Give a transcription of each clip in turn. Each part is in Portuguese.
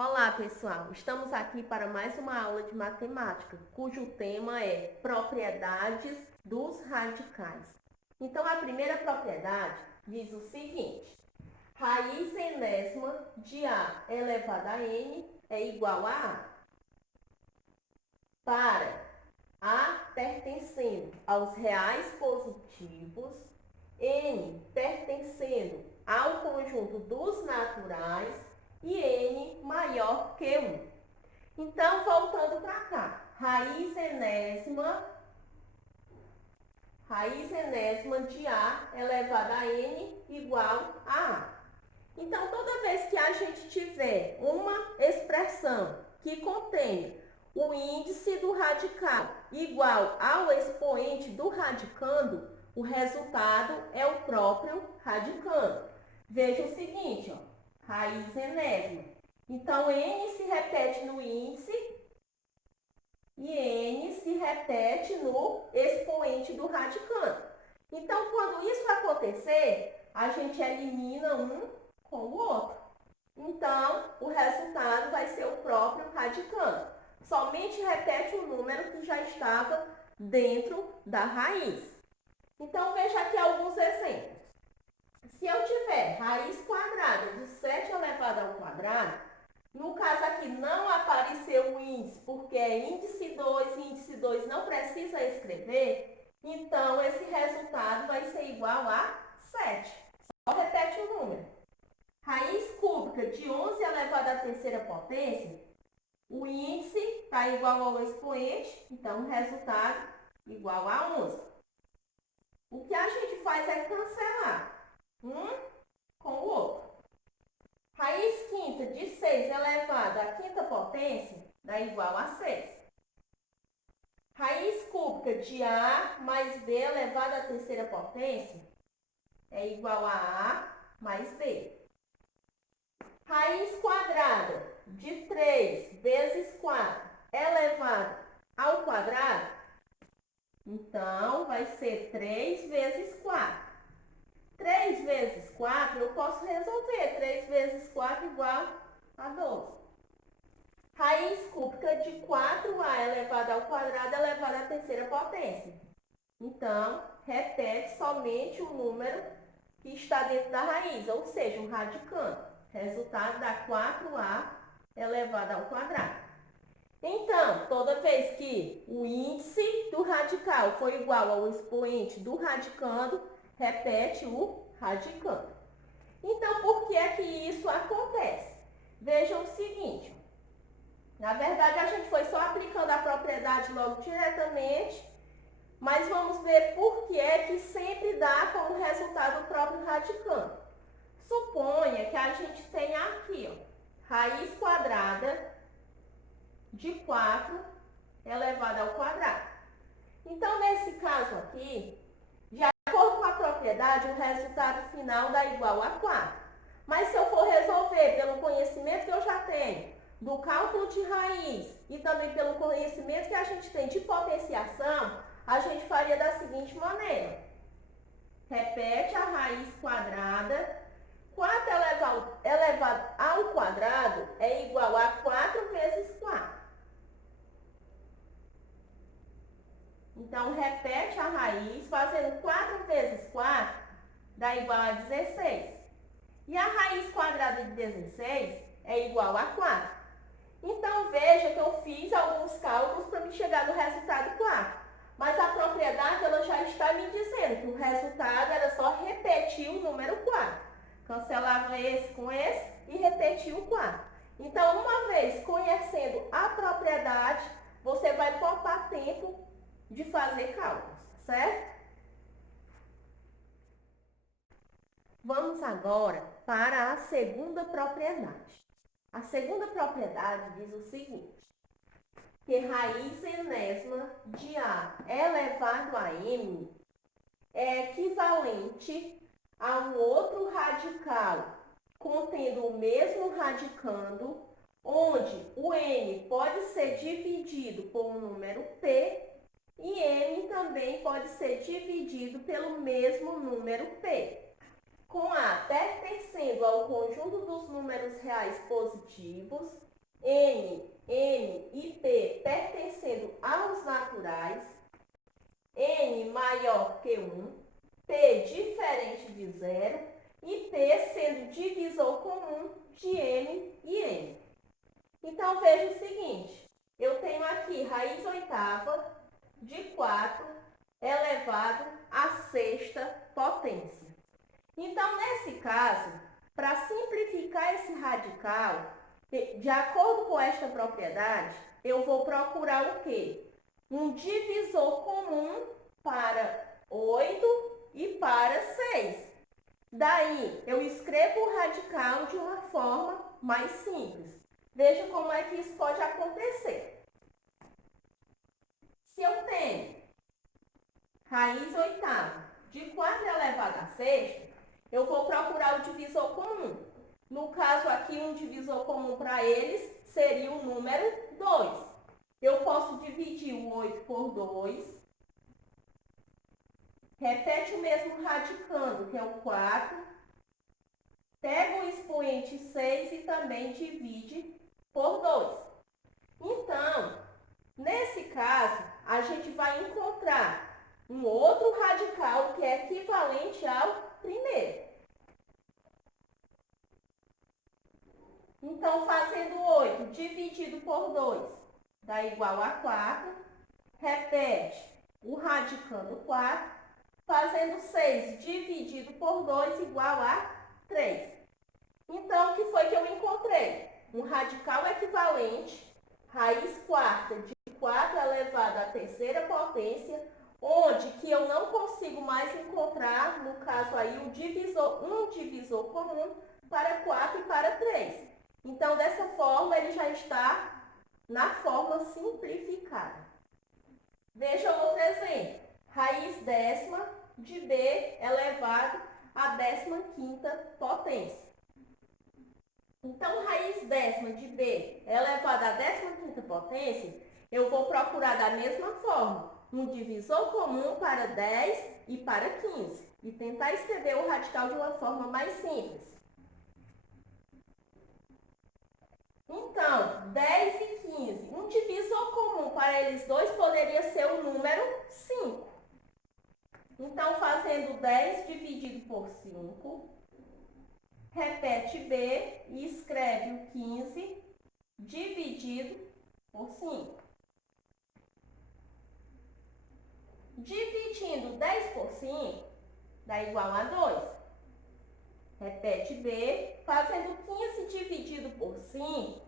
Olá, pessoal! Estamos aqui para mais uma aula de matemática, cujo tema é propriedades dos radicais. Então, a primeira propriedade diz o seguinte: raiz enésima de A elevado a N é igual a A. Para A pertencendo aos reais positivos, N pertencendo ao conjunto dos naturais e N maior que 1. Então, voltando para cá, raiz enésima de A elevado a N igual a A. Então, toda vez que a gente tiver uma expressão que contém o índice do radical igual ao expoente do radicando, o resultado é o próprio radicando. Veja o seguinte, ó, raiz enésima. Então, N se repete no índice e N se repete no expoente do radicando. Então, quando isso acontecer, a gente elimina um com o outro. Então, o resultado vai ser o próprio radicando. Somente repete o número que já estava dentro da raiz. Então, veja aqui alguns exemplos. Se eu tiver raiz quadrada de 7 elevado ao quadrado, no caso aqui não apareceu o índice, porque é índice 2 não precisa escrever, então esse resultado vai ser igual a 7. Só repete o número. Raiz cúbica de 11 elevado à terceira potência, o índice está igual ao expoente, então o resultado igual a 11. O que a gente faz é cancelar um com o outro. Raiz quinta de 6 elevado à quinta potência dá igual a 6. Raiz cúbica de A mais B elevado à terceira potência é igual a A mais B. Raiz quadrada de 3 vezes 4 elevado ao quadrado, então vai ser 3 vezes 4. 3 vezes 4 eu posso resolver. 3 vezes 4 igual a 12. Raiz cúbica de 4A elevado ao quadrado elevado à terceira potência. Então, repete somente o número que está dentro da raiz, ou seja, o radicando. Resultado dá 4A elevado ao quadrado. Então, toda vez que o índice do radical for igual ao expoente do radicando, repete o radicando. Então, por que é que isso acontece? Vejam o seguinte, na verdade a gente foi só aplicando a propriedade logo diretamente, mas vamos ver por que é que sempre dá como resultado o próprio radicando. Suponha que a gente tenha aqui, ó, raiz quadrada de 4 elevado ao quadrado. Então, nesse caso aqui, de acordo com a propriedade, o resultado final dá igual a 4. Mas se eu for resolver pelo conhecimento que eu já tenho do cálculo de raiz e também pelo conhecimento que a gente tem de potenciação, a gente faria da seguinte maneira. Repete a raiz quadrada. 4 elevado ao quadrado é igual a 4 vezes 4. Então, repete a raiz, fazendo 4 vezes 4, dá igual a 16. E a raiz quadrada de 16 é igual a 4. Então, veja que eu fiz alguns cálculos para me chegar no resultado 4. Mas a propriedade ela já está me dizendo que o resultado era só repetir o número 4. Cancelava esse com esse e repetia o 4. Então, uma vez conhecendo a propriedade, você vai poupar tempo de fazer cálculos, certo? Vamos agora para a segunda propriedade. A segunda propriedade diz o seguinte, que raiz enésima de A elevado a M é equivalente a um outro radical contendo o mesmo radicando, onde o N pode ser dividido por um número P e N também pode ser dividido pelo mesmo número P. com A pertencendo ao conjunto dos números reais positivos, N, M e P pertencendo aos naturais, N maior que 1, P diferente de 0 e P sendo divisor comum de M e N. Então, veja o seguinte, eu tenho aqui raiz oitava de 4 elevado à sexta potência. Então, nesse caso, para simplificar esse radical, de acordo com esta propriedade, eu vou procurar o quê? Um divisor comum para 8 e para 6. Daí, eu escrevo o radical de uma forma mais simples. Veja como é que isso pode acontecer. Se eu tenho raiz oitava de 4 elevado à sexta, eu vou procurar o divisor comum. No caso aqui, um divisor comum para eles seria o número 2. Eu posso dividir o 8 por 2. Repete o mesmo radicando, que é o 4. Pega o expoente 6 e também divide por 2. Então, nesse caso, a gente vai encontrar um outro radical que é equivalente ao primeiro. Então, fazendo 8 dividido por 2 dá igual a 4. Repete o radicando 4. Fazendo 6 dividido por 2 igual a 3. Então, o que foi que eu encontrei? Um radical equivalente, raiz quarta de 4 elevado à terceira potência, onde que eu não consigo mais encontrar, no caso aí, um divisor comum para 4 e para 3. Então, dessa forma, ele já está na forma simplificada. Veja outro exemplo. Raiz décima de B elevado à 15ª potência. Então, raiz décima de B elevado à 15ª potência, eu vou procurar da mesma forma um divisor comum para 10 e para 15 e tentar escrever o radical de uma forma mais simples. Então, 10 e 15, um divisor comum para eles dois poderia ser o número 5. Então, fazendo 10 dividido por 5, repete B e escreve o 15 dividido por 5. Dividindo 10 por 5, dá igual a 2. Repete B, fazendo 15 dividido por 5,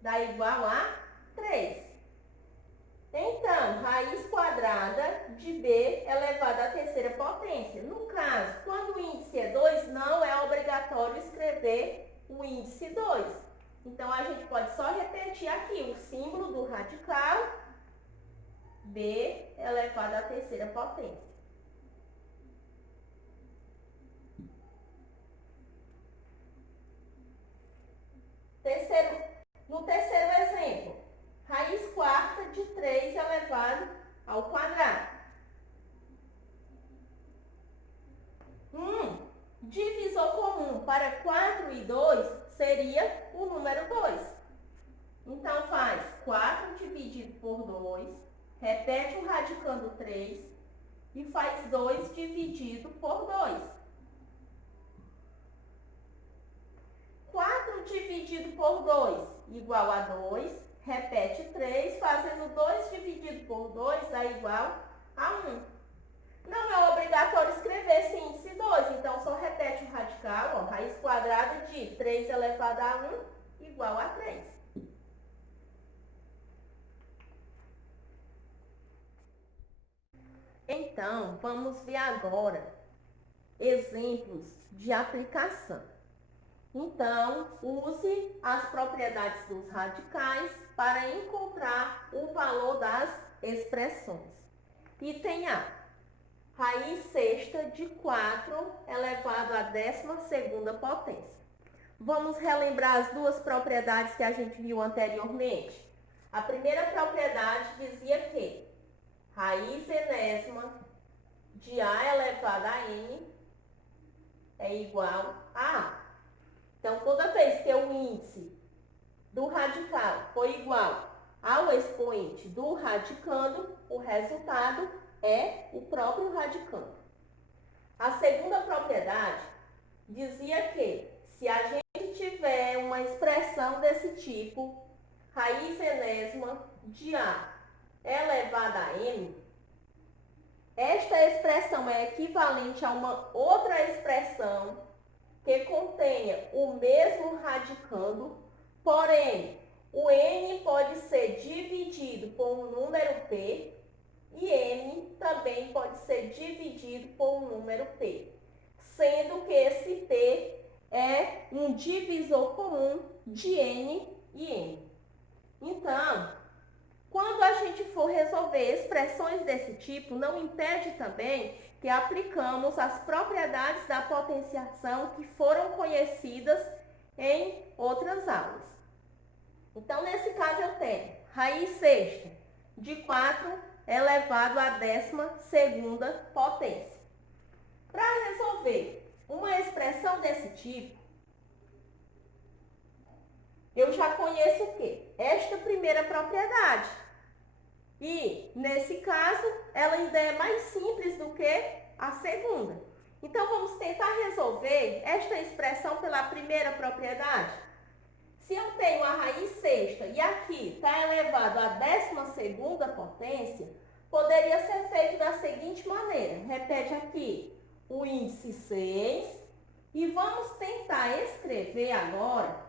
dá igual a 3. Então, raiz quadrada de B elevado à terceira potência. No caso, quando o índice é 2, não é obrigatório escrever o índice 2. Então, a gente pode só repetir aqui o símbolo do radical, B elevado à terceira potência. No terceiro exemplo, raiz quarta de 3 elevado ao quadrado. Divisor comum para 4 e 2 seria o número 2. Então, faz 4 dividido por 2, repete o radicando 3 e faz 2 dividido por 2. 4 dividido por 2 igual a 2, repete 3, fazendo 2 dividido por 2 dá igual a 1. Não é obrigatório escrever esse índice 2, então só repete o radical, ó, raiz quadrada de 3 elevado a 1 igual a 3. Então, vamos ver agora exemplos de aplicação. Então, use as propriedades dos radicais para encontrar o valor das expressões. Item A. Raiz sexta de 4 elevado à 12ª potência. Vamos relembrar as duas propriedades que a gente viu anteriormente. A primeira propriedade dizia que raiz enésima de A elevado a N é igual a A. Então, toda vez que o índice do radical for igual ao expoente do radicando, o resultado é o próprio radicando. A segunda propriedade dizia que se a gente tiver uma expressão desse tipo, raiz enésima de A elevada a n, esta expressão é equivalente a uma outra expressão que contenha o mesmo radicando, porém, o n pode ser dividido por um número p e n também pode ser dividido por um número p, sendo que esse p é um divisor comum de n e n. Então, quando a gente for resolver expressões desse tipo, não impede também que aplicamos as propriedades da potenciação que foram conhecidas em outras aulas. Então, nesse caso, eu tenho raiz sexta de 4 elevado à 12ª potência. Para resolver uma expressão desse tipo, eu já conheço o quê? Esta primeira propriedade. E, nesse caso, ela ainda é mais simples do que a segunda. Então, vamos tentar resolver esta expressão pela primeira propriedade. Se eu tenho a raiz sexta e aqui está elevado à 12ª potência, poderia ser feito da seguinte maneira. Repete aqui o índice 6 e vamos tentar escrever agora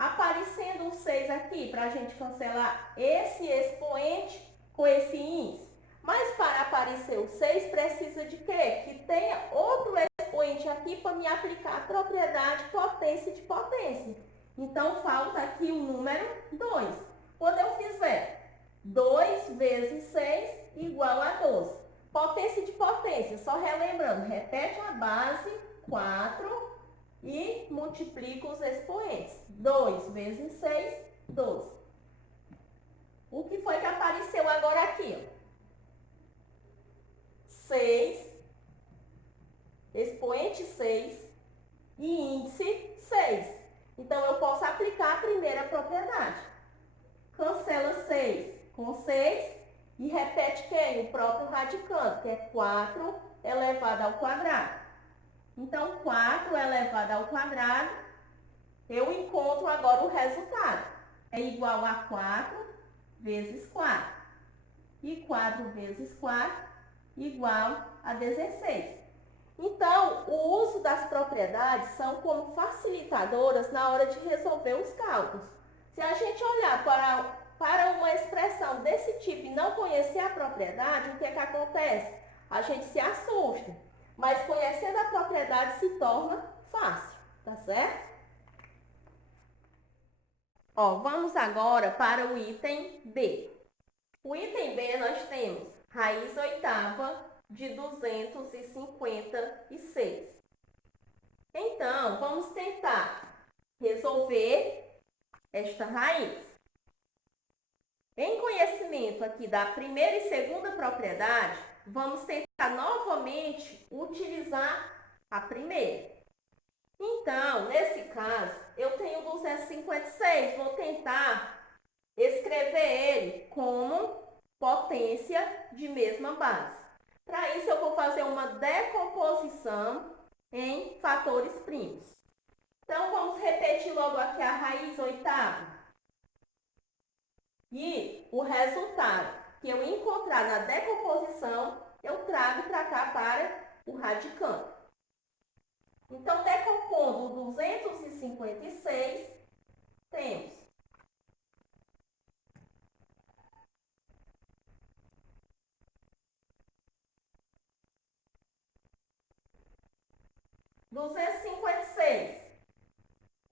aparecendo um 6 aqui, para a gente cancelar esse expoente com esse índice. Mas para aparecer o 6, precisa de quê? Que tenha outro expoente aqui para me aplicar a propriedade potência de potência. Então, falta aqui o número 2. Quando eu fizer 2 vezes 6 igual a 12. Potência de potência, só relembrando, repete a base, 4, e multiplico os expoentes. 2 vezes 6, 12. O que foi que apareceu agora aqui? 6, expoente 6 e índice 6. Então, eu posso aplicar a primeira propriedade. Cancela 6 com 6 e repete quem? O próprio radicando, que é 4 elevado ao quadrado. Então, 4 elevado ao quadrado, eu encontro agora o resultado. É igual a 4 vezes 4. E 4 vezes 4 igual a 16. Então, o uso das propriedades são como facilitadoras na hora de resolver os cálculos. Se a gente olhar para uma expressão desse tipo e não conhecer a propriedade, o que é que acontece? A gente se assusta. Mas conhecendo a propriedade se torna fácil, tá certo? Ó, vamos agora para o item B. O item B nós temos raiz oitava de 256. Então, vamos tentar resolver esta raiz. Em conhecimento aqui da primeira e segunda propriedade, vamos tentar novamente utilizar a primeira. Então, nesse caso, eu tenho 256, vou tentar escrever ele como potência de mesma base. Para isso, eu vou fazer uma decomposição em fatores primos. Então, vamos repetir logo aqui a raiz oitava. E o resultado que eu encontrar na decomposição, eu trago para cá para o radicando. Então, decompondo 256, temos 256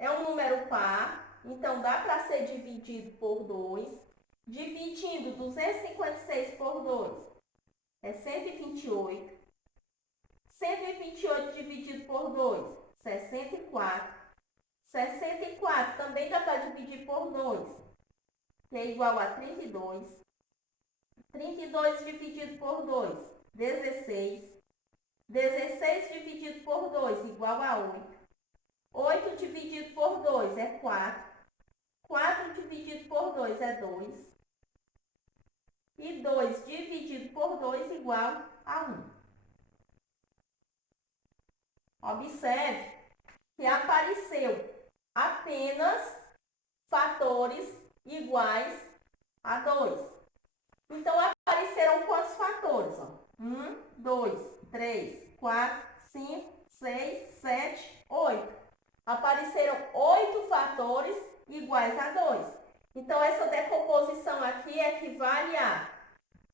é um número par, então dá para ser dividido por 2. Dividindo 256 por 2 é 128. 128 dividido por 2, 64. 64 também dá para dividir por 2, que é igual a 32. 32 dividido por 2, 16. 16 dividido por 2 igual a 8. 8 dividido por 2 é 4. 4 dividido por 2 é 2. E 2 dividido por 2 igual a 1. Observe que apareceu apenas fatores iguais a 2. Então, apareceram quantos fatores? 1, 2, 3, 4, 5, 6, 7, 8. Apareceram 8 fatores iguais a 2. Então, essa decomposição aqui equivale a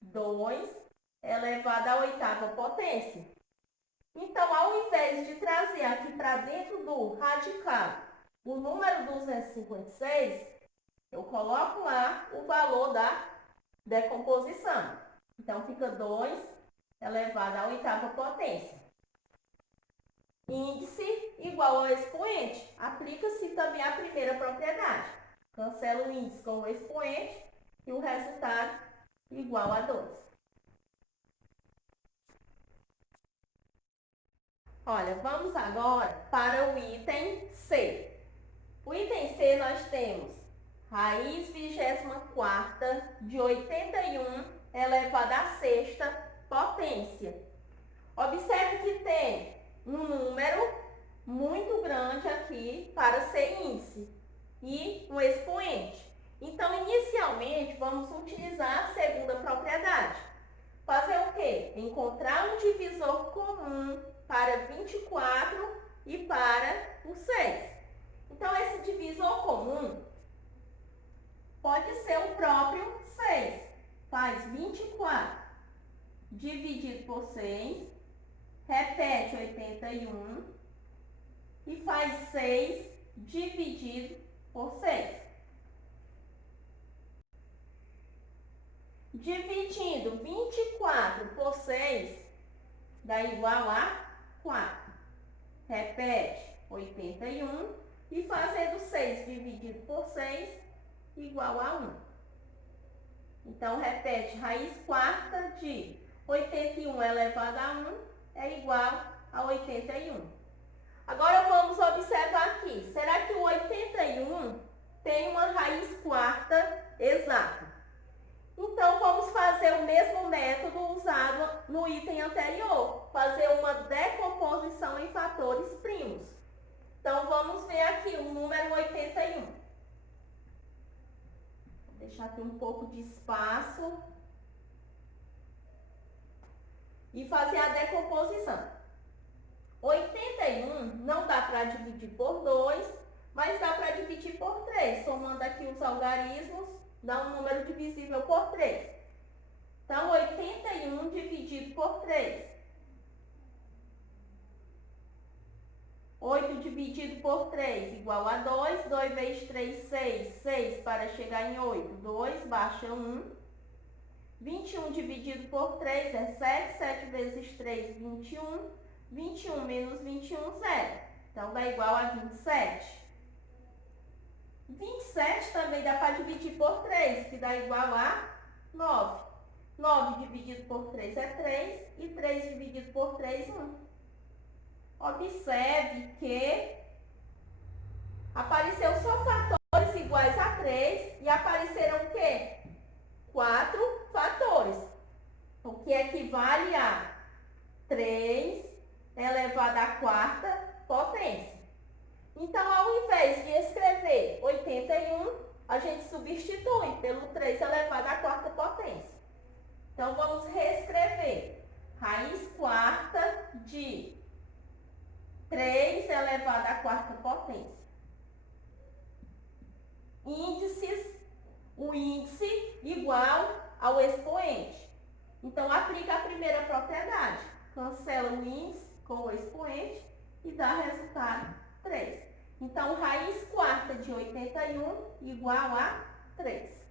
2 elevado à oitava potência. Então, ao invés de trazer aqui para dentro do radical o número 256, eu coloco lá o valor da decomposição. Então, fica 2 elevado à oitava potência. Índice igual ao expoente. Aplica-se também a primeira propriedade. Cancela o índice com o expoente e o resultado igual a 2. Olha, vamos agora para o item C. O item C nós temos raiz 24ª de 81 elevada à sexta potência. Observe que tem um número muito grande aqui para ser índice e um expoente. Então, inicialmente, vamos utilizar a segunda propriedade. Fazer o quê? Encontrar um divisor comum para 24 e para o 6. Então, esse divisor comum pode ser o próprio 6. Faz 24 dividido por 6, repete 81 e faz 6 dividido por 6. Dividindo 24 por 6 dá igual a 4. Repete 81 e fazendo 6 dividido por 6 igual a 1. Então, repete, raiz quarta de 81 elevado a 1 é igual a 81. Agora, vamos observar aqui. Será que o 81 tem uma raiz quarta exata? Então, vamos fazer o mesmo método usado no item anterior. Fazer uma decomposição em fatores primos. Então, vamos ver aqui o número 81. Vou deixar aqui um pouco de espaço. E fazer a decomposição. 81 não dá para dividir por 2, mas dá para dividir por 3. Somando aqui os algarismos, dá um número divisível por 3. Então, 81 dividido por 3. 8 dividido por 3 igual a 2. 2 vezes 3, 6. 6 para chegar em 8. 2 baixa 1. 21 dividido por 3 é 7. 7 vezes 3, 21. 21 menos 21, 0. Então, dá igual a 27. 27 também dá para dividir por 3, que dá igual a 9. 9 dividido por 3 é 3 e 3 dividido por 3, 1. Observe que apareceu só fatores iguais a 3 e apareceram o quê? 4 fatores, o que equivale a 3 elevado à quarta potência. Então, ao invés de escrever 81, a gente substitui pelo 3 elevado à quarta potência. Então, vamos reescrever. Raiz quarta de 3 elevado à quarta potência. Índices, o índice igual ao expoente. Então, aplica a primeira propriedade. Cancela o índice com o expoente e dá resultado 3. Então, raiz quarta de 81 igual a 3.